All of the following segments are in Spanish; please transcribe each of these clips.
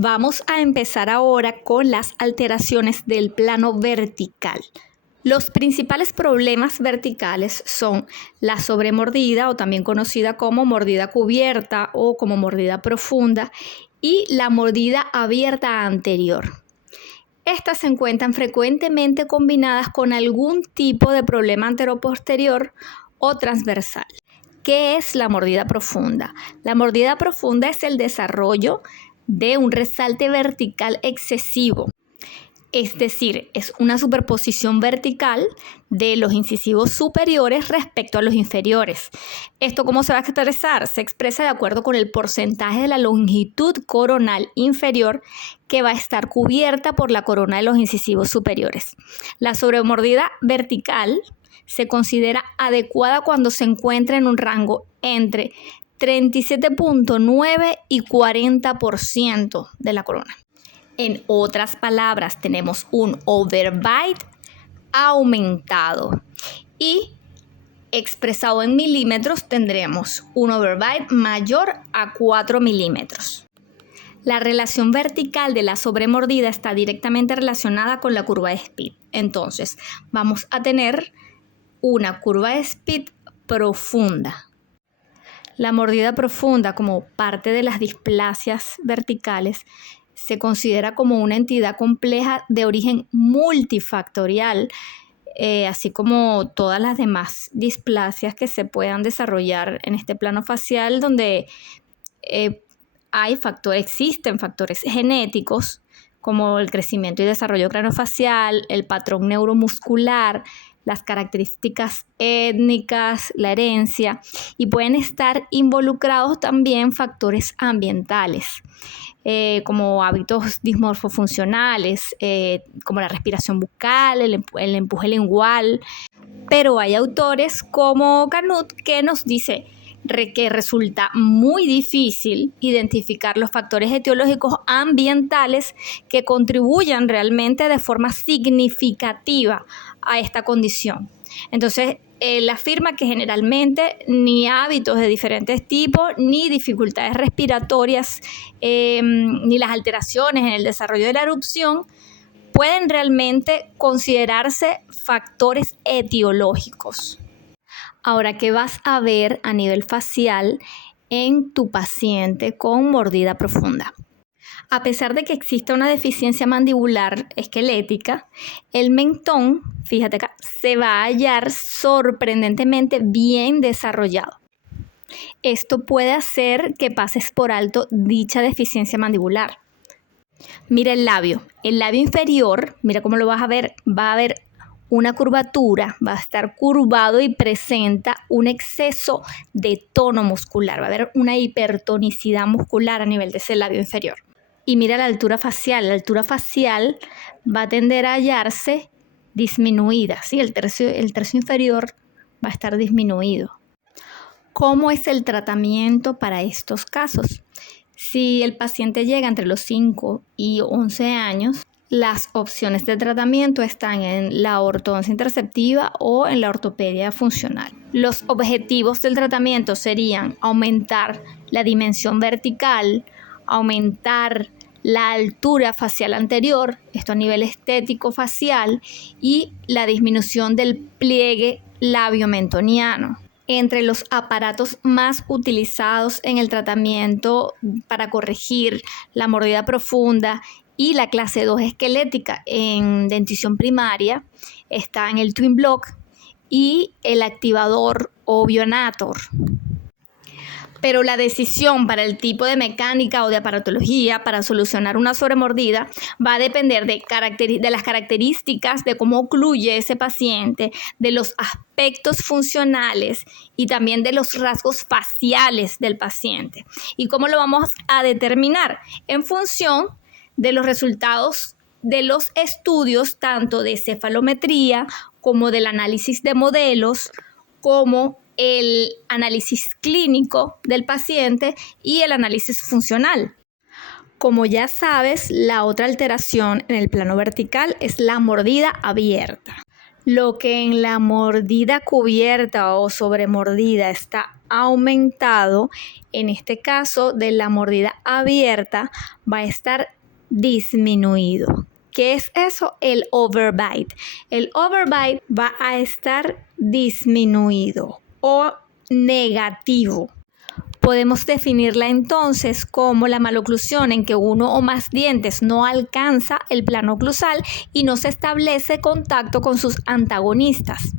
Vamos a empezar ahora con las alteraciones del plano vertical. Los principales problemas verticales son la sobremordida, o también conocida como mordida cubierta o como mordida profunda, y la mordida abierta anterior. Estas se encuentran frecuentemente combinadas con algún tipo de problema anteroposterior o transversal. ¿Qué es la mordida profunda? La mordida profunda es el desarrollo de un resalte vertical excesivo. Es decir, es una superposición vertical de los incisivos superiores respecto a los inferiores. ¿Esto cómo se va a expresar? Se expresa de acuerdo con el porcentaje de la longitud coronal inferior que va a estar cubierta por la corona de los incisivos superiores. La sobremordida vertical se considera adecuada cuando se encuentra en un rango entre 37.9 y 40% de la corona. En otras palabras, tenemos un overbite aumentado y expresado en milímetros tendremos un overbite mayor a 4 milímetros. La relación vertical de la sobremordida está directamente relacionada con la curva de Speed. Entonces, vamos a tener una curva de Speed profunda. La mordida profunda, como parte de las displasias verticales, se considera como una entidad compleja de origen multifactorial, así como todas las demás displasias que se puedan desarrollar en este plano facial, donde existen factores genéticos como el crecimiento y desarrollo craneofacial, el patrón neuromuscular, las características étnicas, la herencia, y pueden estar involucrados también factores ambientales, como hábitos dismorfofuncionales, como la respiración bucal, el empuje lingual. Pero hay autores como Canut que nos dice que resulta muy difícil identificar los factores etiológicos ambientales que contribuyan realmente de forma significativa a esta condición. Entonces, él afirma que generalmente ni hábitos de diferentes tipos, ni dificultades respiratorias, ni las alteraciones en el desarrollo de la erupción pueden realmente considerarse factores etiológicos. Ahora, ¿qué vas a ver a nivel facial en tu paciente con mordida profunda? A pesar de que exista una deficiencia mandibular esquelética, el mentón, fíjate acá, se va a hallar sorprendentemente bien desarrollado. Esto puede hacer que pases por alto dicha deficiencia mandibular. Mira el labio inferior, mira cómo lo vas a ver, va a haber una curvatura, va a estar curvado y presenta un exceso de tono muscular, va a haber una hipertonicidad muscular a nivel de ese labio inferior. Y mira la altura facial va a tender a hallarse disminuida, ¿sí? El tercio inferior va a estar disminuido. ¿Cómo es el tratamiento para estos casos? Si el paciente llega entre los 5 y 11 años, las opciones de tratamiento están en la ortodoncia interceptiva o en la ortopedia funcional. Los objetivos del tratamiento serían aumentar la dimensión vertical, aumentar la altura facial anterior, esto a nivel estético facial, y la disminución del pliegue labiomentoniano. Entre los aparatos más utilizados en el tratamiento para corregir la mordida profunda y la clase 2 esquelética en dentición primaria están el Twin Block y el activador o Bionator. Pero la decisión para el tipo de mecánica o de aparatología para solucionar una sobremordida va a depender de las características de cómo ocluye ese paciente, de los aspectos funcionales y también de los rasgos faciales del paciente. ¿Y cómo lo vamos a determinar? En función de los resultados de los estudios, tanto de cefalometría como del análisis de modelos, como el análisis clínico del paciente y el análisis funcional. Como ya sabes, la otra alteración en el plano vertical es la mordida abierta. Lo que en la mordida cubierta o sobremordida está aumentado, en este caso de la mordida abierta, va a estar disminuido. ¿Qué es eso? El overbite. El overbite va a estar disminuido o negativo. Podemos definirla entonces como la maloclusión en que uno o más dientes no alcanza el plano oclusal y no se establece contacto con sus antagonistas.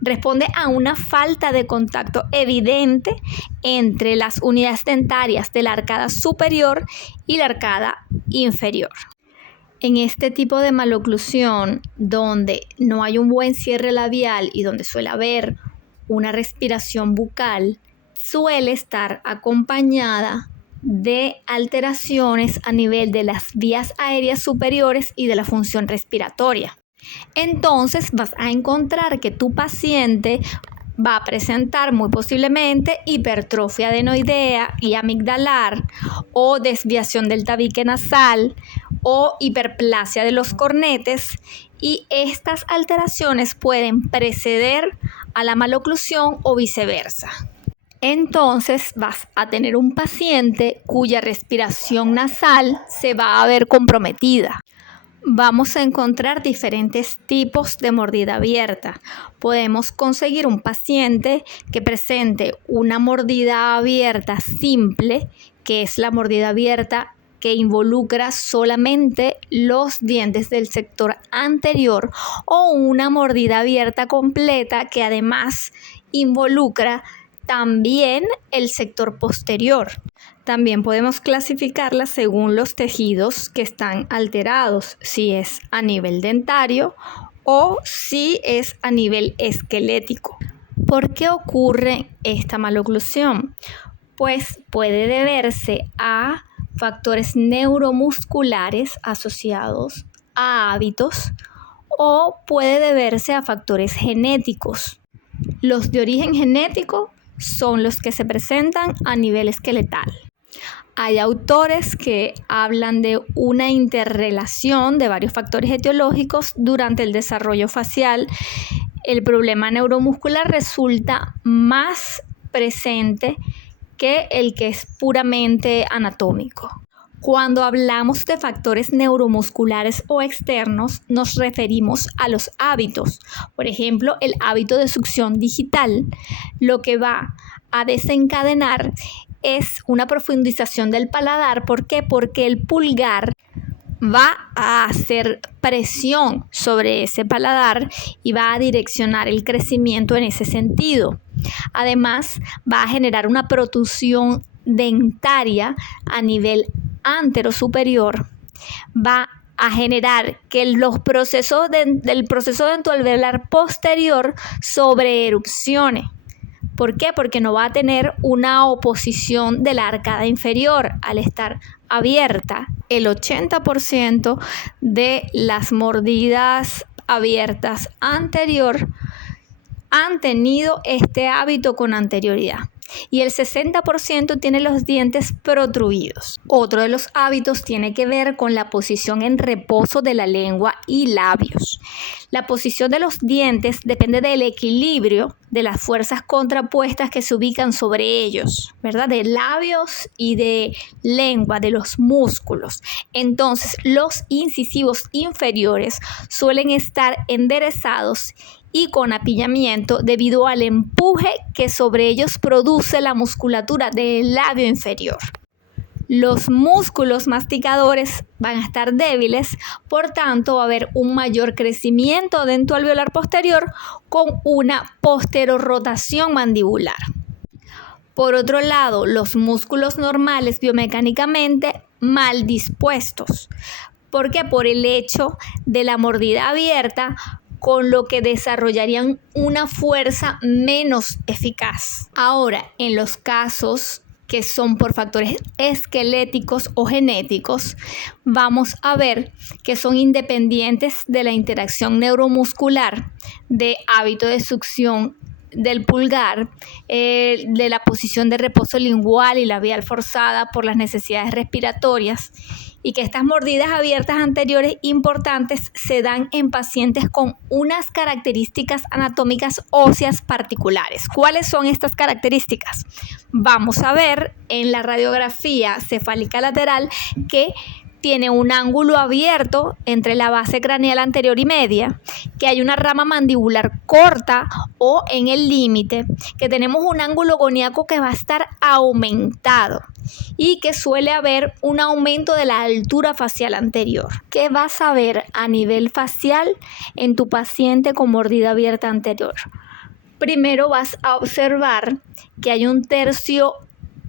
Responde a una falta de contacto evidente entre las unidades dentarias de la arcada superior y la arcada inferior. En este tipo de maloclusión, donde no hay un buen cierre labial y donde suele haber una respiración bucal, suele estar acompañada de alteraciones a nivel de las vías aéreas superiores y de la función respiratoria. Entonces vas a encontrar que tu paciente va a presentar muy posiblemente hipertrofia adenoidea y amigdalar o desviación del tabique nasal o hiperplasia de los cornetes, y estas alteraciones pueden preceder a la maloclusión o viceversa. Entonces vas a tener un paciente cuya respiración nasal se va a ver comprometida. Vamos a encontrar diferentes tipos de mordida abierta. Podemos conseguir un paciente que presente una mordida abierta simple, que es la mordida abierta que involucra solamente los dientes del sector anterior, o una mordida abierta completa que además involucra también el sector posterior. También podemos clasificarla según los tejidos que están alterados, si es a nivel dentario o si es a nivel esquelético. ¿Por qué ocurre esta maloclusión? Pues puede deberse a factores neuromusculares asociados a hábitos o puede deberse a factores genéticos. Los de origen genético son los que se presentan a nivel esqueletal. Hay autores que hablan de una interrelación de varios factores etiológicos durante el desarrollo facial. El problema neuromuscular resulta más presente que el que es puramente anatómico. Cuando hablamos de factores neuromusculares o externos, nos referimos a los hábitos. Por ejemplo, el hábito de succión digital, lo que va a desencadenar es una profundización del paladar. ¿Por qué? Porque el pulgar va a hacer presión sobre ese paladar y va a direccionar el crecimiento en ese sentido. Además, va a generar una protrusión dentaria a nivel anterosuperior, va a generar que los procesos del proceso dentoalveolar posterior sobreerupcione. ¿Por qué? Porque no va a tener una oposición de la arcada inferior al estar abierta. El 80% de las mordidas abiertas anterior han tenido este hábito con anterioridad. Y el 60% tiene los dientes protruidos. Otro de los hábitos tiene que ver con la posición en reposo de la lengua y labios. La posición de los dientes depende del equilibrio de las fuerzas contrapuestas que se ubican sobre ellos, ¿verdad? De labios y de lengua, de los músculos. Entonces, los incisivos inferiores suelen estar enderezados y con apillamiento debido al empuje que sobre ellos produce la musculatura del labio inferior. Los músculos masticadores van a estar débiles, por tanto va a haber un mayor crecimiento dentoalveolar posterior con una posterorrotación mandibular. Por otro lado, los músculos normales biomecánicamente mal dispuestos. ¿Por qué? Por el hecho de la mordida abierta, con lo que desarrollarían una fuerza menos eficaz. Ahora, en los casos que son por factores esqueléticos o genéticos, vamos a ver que son independientes de la interacción neuromuscular, de hábito de succión del pulgar, de la posición de reposo lingual y labial forzada por las necesidades respiratorias, y que estas mordidas abiertas anteriores importantes se dan en pacientes con unas características anatómicas óseas particulares. ¿Cuáles son estas características? Vamos a ver en la radiografía cefálica lateral que tiene un ángulo abierto entre la base craneal anterior y media, que hay una rama mandibular corta o en el límite, que tenemos un ángulo goniaco que va a estar aumentado y que suele haber un aumento de la altura facial anterior. ¿Qué vas a ver a nivel facial en tu paciente con mordida abierta anterior? Primero vas a observar que hay un tercio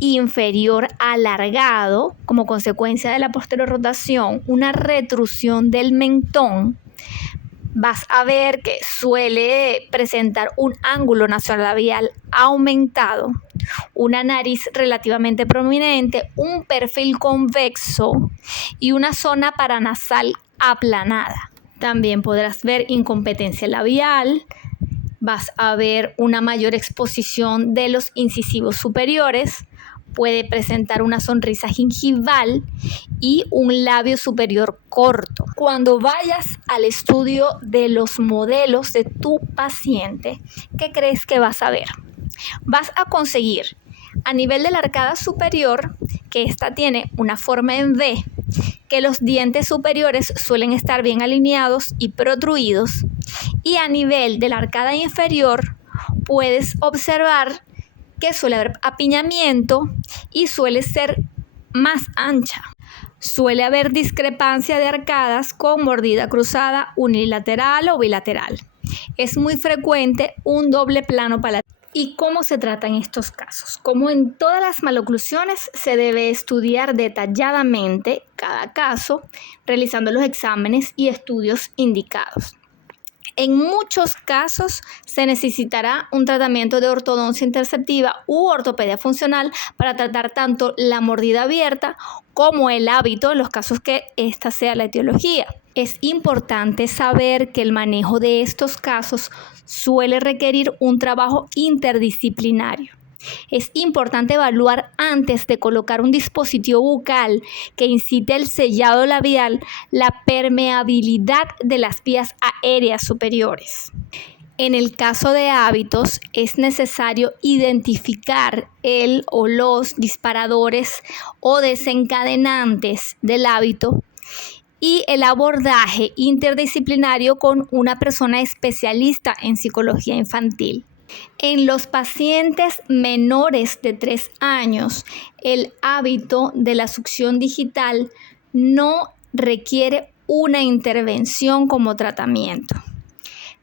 inferior alargado como consecuencia de la posterior rotación, una retrusión del mentón. Vas a ver que suele presentar un ángulo nasolabial aumentado, una nariz relativamente prominente, un perfil convexo y una zona paranasal aplanada. También podrás ver incompetencia labial. Vas a ver una mayor exposición de los incisivos superiores. Puede presentar una sonrisa gingival y un labio superior corto. Cuando vayas al estudio de los modelos de tu paciente, ¿qué crees que vas a ver? Vas a conseguir a nivel de la arcada superior, que esta tiene una forma en V, que los dientes superiores suelen estar bien alineados y protruidos, y a nivel de la arcada inferior puedes observar que suele haber apiñamiento y suele ser más ancha. Suele haber discrepancia de arcadas con mordida cruzada unilateral o bilateral. Es muy frecuente un doble plano palatal. ¿Y cómo se tratan estos casos? Como en todas las maloclusiones, se debe estudiar detalladamente cada caso, realizando los exámenes y estudios indicados. En muchos casos se necesitará un tratamiento de ortodoncia interceptiva u ortopedia funcional para tratar tanto la mordida abierta como el hábito en los casos que esta sea la etiología. Es importante saber que el manejo de estos casos suele requerir un trabajo interdisciplinario. Es importante evaluar antes de colocar un dispositivo bucal que incite el sellado labial la permeabilidad de las vías aéreas superiores. En el caso de hábitos, es necesario identificar el o los disparadores o desencadenantes del hábito y el abordaje interdisciplinario con una persona especialista en psicología infantil. En los pacientes menores de 3 años, el hábito de la succión digital no requiere una intervención como tratamiento,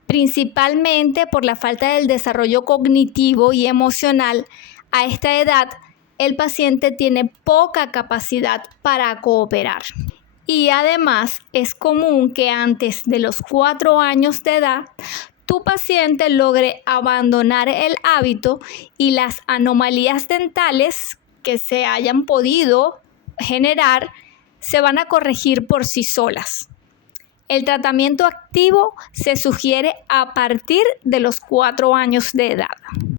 principalmente por la falta del desarrollo cognitivo y emocional. A esta edad, el paciente tiene poca capacidad para cooperar. Y además, es común que antes de los 4 años de edad, tu paciente logre abandonar el hábito y las anomalías dentales que se hayan podido generar se van a corregir por sí solas. El tratamiento activo se sugiere a partir de los 4 años de edad.